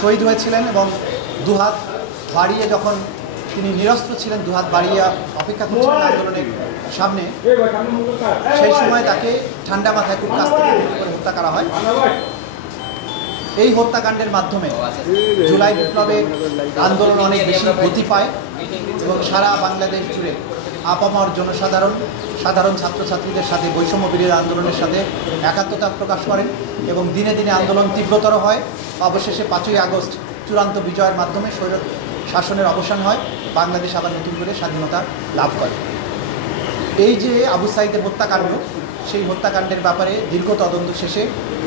শহীদ হয়েছিলেন এবং দুহাত বাড়িয়ে যখন তিনি নিরস্ত্র ছিলেন, দুহাত বাড়িয়ে অপেক্ষা করছিলেন আন্দোলনের সামনে, সেই সময় তাকে ঠান্ডা মাথায় খুব কাছ থেকে হত্যা করা হয়। এই হত্যাকাণ্ডের মাধ্যমে জুলাই বিপ্লবের আন্দোলন অনেক বেশি গতি পায় এবং সারা বাংলাদেশ জুড়ে আপামর সাধারণ ছাত্রছাত্রীদের সাথে বৈষম্য বিরোধী আন্দোলনের সাথে একাত্মতা প্রকাশ করেন এবং দিনে দিনে আন্দোলন তীব্রতর হয়। অবশেষে 5ই আগস্ট চূড়ান্ত বিজয়ের মাধ্যমে স্বৈর শাসনের অবসান হয়, বাংলাদেশ আবার নতুন করে স্বাধীনতা লাভ করে। এই যে আবু সাঈদের হত্যাকাণ্ড, সেই হত্যাকাণ্ডের ব্যাপারে দীর্ঘ তদন্ত শেষে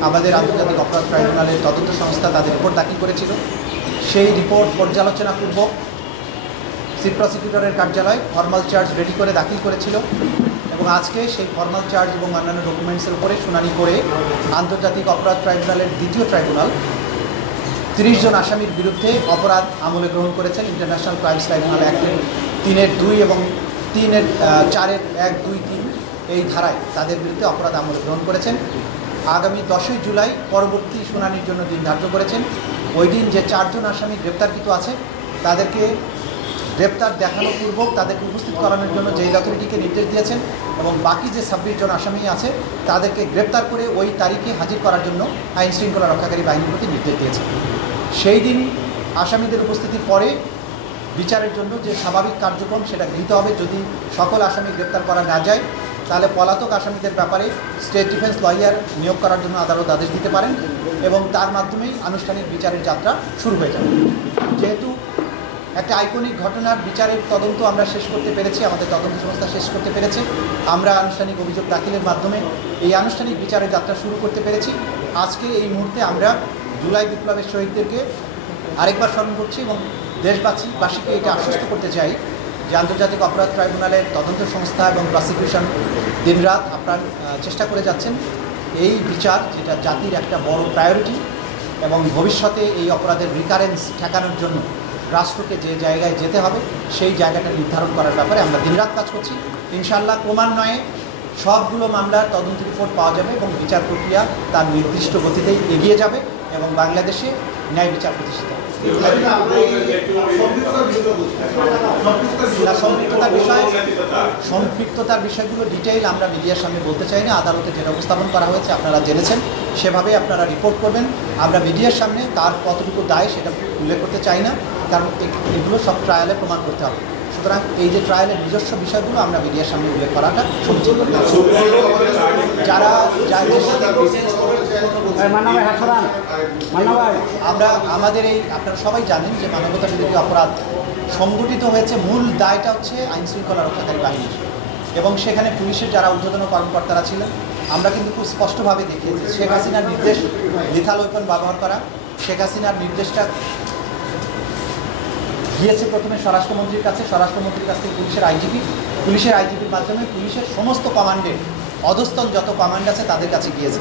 আমাদের আন্তর্জাতিক অপরাধ ট্রাইব্যুনালের তদন্ত সংস্থা তাদের রিপোর্ট দাখিল করেছিল। সেই রিপোর্ট পর্যালোচনাপূর্বক চিফ প্রসিকিউটরের কার্যালয় ফর্মাল চার্জ রেডি করে দাখিল করেছিল এবং আজকে সেই ফর্মাল চার্জ এবং অন্যান্য ডকুমেন্টসের উপরে শুনানি করে আন্তর্জাতিক অপরাধ ট্রাইব্যুনালের দ্বিতীয় ট্রাইব্যুনাল 30 জন আসামির বিরুদ্ধে অপরাধ আমলে গ্রহণ করেছেন। ইন্টারন্যাশনাল ক্রাইমস ট্রাইব্যুনাল অ্যাক্টের 3-2 এবং 4-1-2-3 এই ধারায় তাদের বিরুদ্ধে অপরাধ আমলে গ্রহণ করেছেন। আগামী 10ই জুলাই পরবর্তী শুনানির জন্য দিন ধার্য করেছেন। ওই দিন যে 4 জন আসামি গ্রেপ্তারকৃত আছে তাদেরকে গ্রেপ্তার দেখানো পূর্বক তাদেরকে উপস্থিত করানোর জন্য জেল অথরিটিকে নির্দেশ দিয়েছেন এবং বাকি যে 26 জন আসামি আছে তাদেরকে গ্রেপ্তার করে ওই তারিখে হাজির করার জন্য আইন শৃঙ্খলা রক্ষাকারী বাহিনীর প্রতি নির্দেশ দিয়েছেন। সেই দিন আসামিদের উপস্থিতির পরে বিচারের জন্য যে স্বাভাবিক কার্যক্রম সেটা গৃহীত হবে। যদি সকল আসামি গ্রেপ্তার করা না যায় তাহলে পলাতক আসামিদের ব্যাপারে স্টেট ডিফেন্স লয়ার নিয়োগ করার জন্য আদালত আদেশ দিতে পারেন এবং তার মাধ্যমেই আনুষ্ঠানিক বিচারের যাত্রা শুরু হয়ে যাবে। যেহেতু একটা আইকনিক ঘটনার বিচারের তদন্ত আমরা শেষ করতে পেরেছি, আমাদের তদন্ত সংস্থা শেষ করতে পেরেছে, আমরা আনুষ্ঠানিক অভিযোগ দাখিলের মাধ্যমে এই আনুষ্ঠানিক বিচারের যাত্রা শুরু করতে পেরেছি। আজকে এই মুহূর্তে আমরা জুলাই বিপ্লবের শহীদদেরকে আরেকবার স্মরণ করছি এবং দেশবাসীকে এটা আশ্বস্ত করতে চাই যে আন্তর্জাতিক অপরাধ ট্রাইব্যুনালের তদন্ত সংস্থা এবং প্রসিকিউশন দিনরাত আপনার চেষ্টা করে যাচ্ছেন এই বিচার, যেটা জাতির একটা বড় প্রায়োরিটি এবং ভবিষ্যতে এই অপরাধের রিকারেন্স ঠেকানোর জন্য রাষ্ট্রকে যে জায়গায় যেতে হবে সেই জায়গাটা নির্ধারণ করার ব্যাপারে আমরা দিনরাত কাজ করছি। ইনশাআল্লাহ ক্রমান্বয়ে সবগুলো মামলার তদন্ত রিপোর্ট পাওয়া যাবে এবং বিচার প্রক্রিয়া তার নির্দিষ্ট গতিতেই এগিয়ে যাবে এবং বাংলাদেশে ন্যায় বিচার প্রতিষ্ঠিত হবে। সম্পৃক্ততার বিষয়গুলো ডিটেইল আমরা মিডিয়ার সামনে বলতে চাই না। আদালতে যেটা উপস্থাপন করা হয়েছে আপনারা জেনেছেন, সেভাবে আপনারা রিপোর্ট করবেন। আমরা মিডিয়ার সামনে তার কতটুকু দায় সেটা উল্লেখ করতে চাই না, কারণ এগুলো সব ট্রায়ালে প্রমাণ করতে হবে। সুতরাং এই যে ট্রায়ালের নিজস্ব বিষয়গুলো আমরা মিডিয়ার সামনে উল্লেখ করাটা সুনিশ্চিত করতে হবে। যারা আমরা আমাদের এই আপনারা সবাই জানেন যে মানবতা বিরোধী অপরাধ সংগঠিত হয়েছে, মূল দায়টা হচ্ছে আইন শৃঙ্খলা রক্ষাকারী বাহিনীর এবং সেখানে পুলিশের যারা ঊর্ধ্বতন কর্মকর্তারা ছিলেন। আমরা কিন্তু খুব স্পষ্টভাবে দেখিয়েছি শেখ হাসিনার নির্দেশ লিথাল ওয়েপন ব্যবহার করা, শেখ হাসিনার নির্দেশটা গিয়েছে প্রথমে স্বরাষ্ট্রমন্ত্রীর কাছে, স্বরাষ্ট্রমন্ত্রীর কাছ থেকে পুলিশের আইজিপির মাধ্যমে পুলিশের সমস্ত কমান্ডের অধস্তন যত কমান্ড আছে তাদের কাছে গিয়েছে।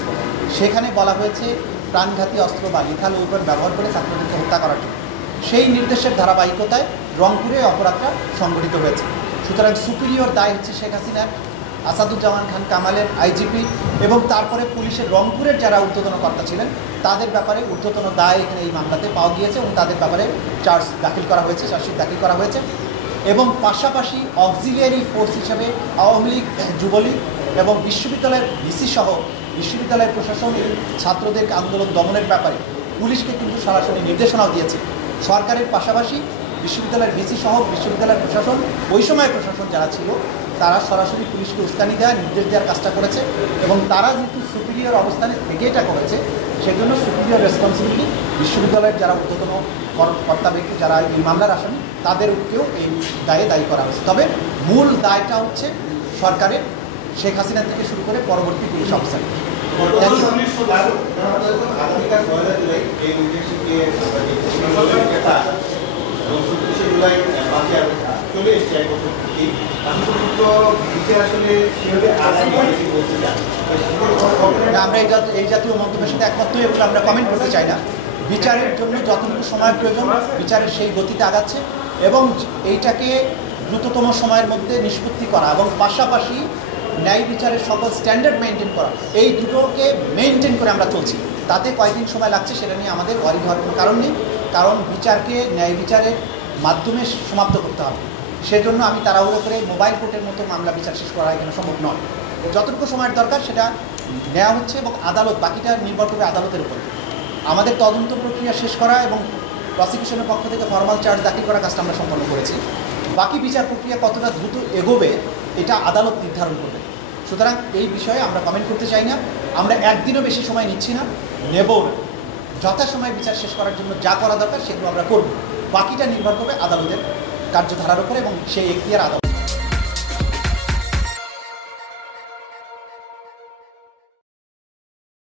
সেখানে বলা হয়েছে প্রাণঘাতী অস্ত্র বা লিথাল ওয়েপন ব্যবহার করে ছাত্রদেরকে হত্যা করার জন্য। সেই নির্দেশের ধারাবাহিকতায় রংপুরে অপরাধটা সংঘটিত হয়েছে। সুতরাং সুপিরিয়র দায় হচ্ছে শেখ হাসিনার, আসাদুজ্জামান খান কামালের আইজিপি এবং তারপরে পুলিশের রংপুরের যারা ঊর্ধ্বতন কর্তা ছিলেন তাদের ব্যাপারে ঊর্ধ্বতন দায় এখানে এই মামলাতে পাওয়া গিয়েছে এবং তাদের ব্যাপারে চার্জশিট দাখিল করা হয়েছে এবং পাশাপাশি অক্সিলিয়ারি ফোর্স হিসেবে আওয়ামী লীগ, যুবলীগ এবং বিশ্ববিদ্যালয়ের ভিসি সহ বিশ্ববিদ্যালয়ের প্রশাসন এই ছাত্রদের আন্দোলন দমনের ব্যাপারে পুলিশকে কিন্তু সরাসরি নির্দেশনাও দিয়েছে। সরকারের পাশাপাশি বিশ্ববিদ্যালয়ের ভিসি সহ বিশ্ববিদ্যালয়ের প্রশাসন, ওই সময় প্রশাসন যারা ছিল তারা সরাসরি পুলিশকে উস্কানি দেওয়া, নির্দেশ দেওয়ার কাজটা করেছে এবং তারা যেহেতু সুপিরিয়র অবস্থানে থেকে এটা করেছে সেজন্য সুপিরিয়র রেসপন্সিবিলিটি বিশ্ববিদ্যালয়ের যারা ঊর্ধ্বতন কর্তা ব্যক্তি যারা এই মামলার আসামি তাদেরকেও এই দায়ী করা হয়েছে। তবে মূল দায়টা হচ্ছে সরকারের, শেখ হাসিনা থেকে শুরু করে পরবর্তী পুলিশ অফিসার। আমরা এই জাতীয় মন্তব্যের সাথে একমত নই এবং আমরা কমেন্ট করতে চাই না। বিচারের জন্য যতটুকু সময় প্রয়োজন বিচারের সেই গতিতে আগাচ্ছে এবং এইটাকে দ্রুততম সময়ের মধ্যে নিষ্পত্তি করা এবং পাশাপাশি ন্যায় বিচারের সকল স্ট্যান্ডার্ড মেনটেন করা, এই দুটোকে মেনটেন করে আমরা চলছি। তাতে কয়েকদিন সময় লাগছে সেটা নিয়ে আমাদের ওয়ারি হওয়ার কোনো কারণ নেই। কারণ বিচারকে ন্যায় বিচারের মাধ্যমে সমাপ্ত করতে হবে। সেজন্য আমি তাড়াহুড়ো করে মোবাইল কোর্টের মতো মামলা বিচার শেষ করা এখানে সম্ভব নয়। যতটুকু সময়ের দরকার সেটা নেওয়া হচ্ছে এবং আদালত বাকিটা নির্ভর করবে আদালতের উপর। আমাদের তদন্ত প্রক্রিয়া শেষ করা এবং প্রসিকিউশনের পক্ষ থেকে ফরমাল চার্জ দাখিল করার কাজটা আমরা সম্পন্ন করেছি। বাকি বিচার প্রক্রিয়া কতটা দ্রুত এগোবে এটা আদালত নির্ধারণ করবে। সুতরাং এই বিষয়ে আমরা কমেন্ট করতে চাই না। আমরা একদিনও বেশি সময় নিচ্ছি না, নেবও না। যথাসময়ে বিচার শেষ করার জন্য যা করা দরকার সেগুলো আমরা করব। বাকিটা নির্ভর করবে আদালতের কার্যধারার উপরে এবং সেই এখতিয়ার আদালত।